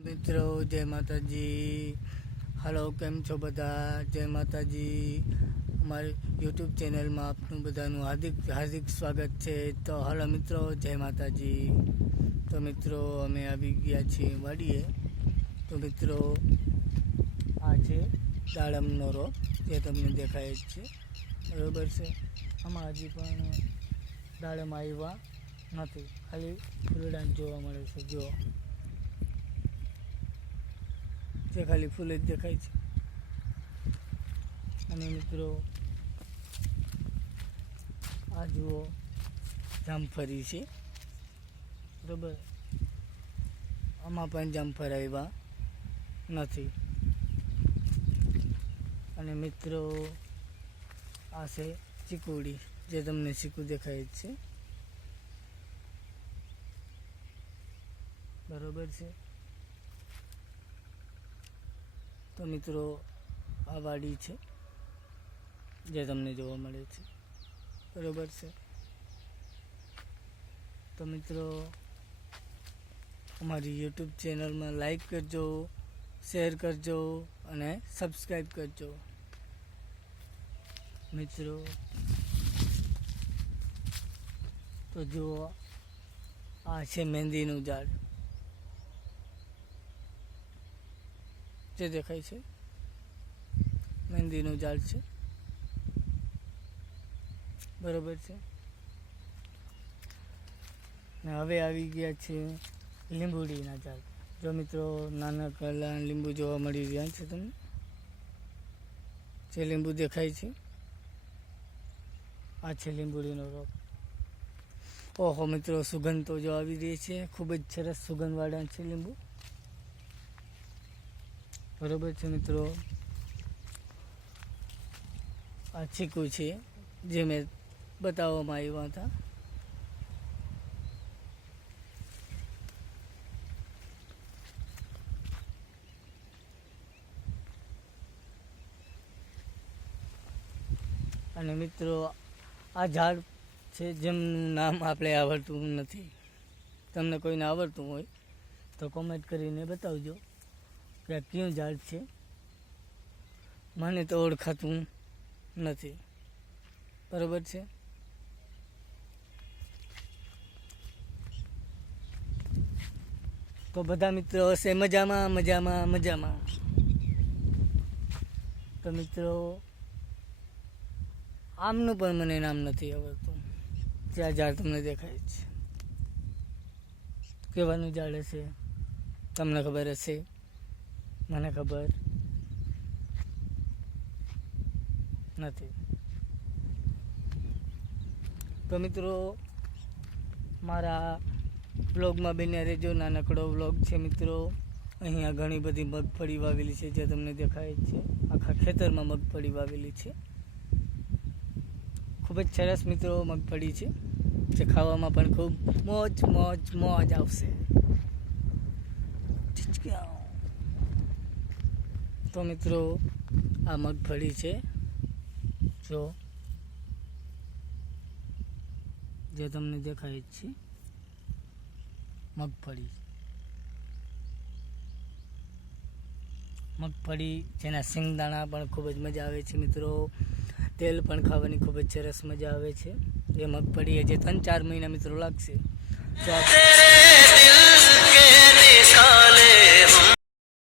મિત્રો જય માતાજી. હલો, કેમ છો બધા? જય માતાજી. અમારી યુટ્યુબ ચેનલમાં આપનું બધાનું હાર્દિક સ્વાગત છે. તો હલો મિત્રો, જય માતાજી. તો મિત્રો અમે આવી ગયા છીએ વાડીએ. તો મિત્રો આ છે દાડમનો રોપ, જે તમને દેખાય જ છે, બરાબર છે. આમાં હજી પણ દાડમ આવ્યા નથી, ખાલી ફૂલડા જોવા મળે છે. જો જે ખાલી ફૂલ જ દેખાય છે. અને મિત્રો આ જુઓ જામફળી છે, બરાબર. આમાં પણ જામફળ આવ્યા નથી. અને મિત્રો આ છે ચીકુડી, જે તમને ચીકુ દેખાય જ છે, બરાબર છે. તો મિત્રો આ વાડી છે, જે તમને જોવા મળે છે, બરાબર છે. તો મિત્રો અમારી યુટ્યુબ ચેનલમાં લાઈક કરજો, શેર કરજો અને સબસ્ક્રાઈબ કરજો. મિત્રો તો જુઓ, આ છે મહેંદીનું ઝાડ, જે દેખાય છે, મહેંદીનું ઝાડ છે, બરાબર છે. ને હવે આવી ગયા છે લીંબુડીના ઝાડ. જો મિત્રો નાના કલા લીંબુ જોવા મળી રહ્યા છે તમને, જે લીંબુ દેખાય છે, આ છે લીંબુડીનો રોપ. ઓહો મિત્રો, સુગંધ તો જો આવી રહી છે, ખૂબ જ સરસ સુગંધવાળા છે લીંબુ, બરાબર છે. મિત્રો આ ચીકુ છે, જે મેં બતાવવામાં આવ્યા હતા. અને મિત્રો આ ઝાડ છે, જેમનું નામ આપણે આવડતું નથી. તમને કોઈને આવડતું હોય તો કોમેન્ટ કરીને બતાવજો કે આ કયું ઝાડ છે. મને તો ઓળખાતું નથી, બરાબર છે. તો બધા મિત્રો હશે મજામાં મજામાં મજામાં. તો મિત્રો આમનું પણ મને નામ નથી આવડતું, જે આ ઝાડ તમને દેખાય છે. કેવાનું ઝાડ હશે, તમને ખબર હશે, મને ખબર નથી. તો મિત્રો મારા બ્લોગમાં બન્યા રહેજો. નાનકડો બ્લોગ છે મિત્રો. અહીંયા ઘણી બધી મગફળી વાવેલી છે, જે તમને દેખાય છે. આખા ખેતરમાં મગફળી વાવેલી છે. ખૂબ જ સરસ મિત્રો મગફળી છે, જે ખાવામાં પણ ખૂબ મોજ આવશે. તો મિત્રો આ મગફળી છે, જો જે તમને દેખાય જ છે, મગફળી જેના સિંગદાણા પણ ખૂબ જ મજા આવે છે મિત્રો. તેલ પણ ખાવાની ખૂબ જ સરસ મજા આવે છે. એ મગફળી હજી 3-4 મહિના મિત્રો લાગશે. તો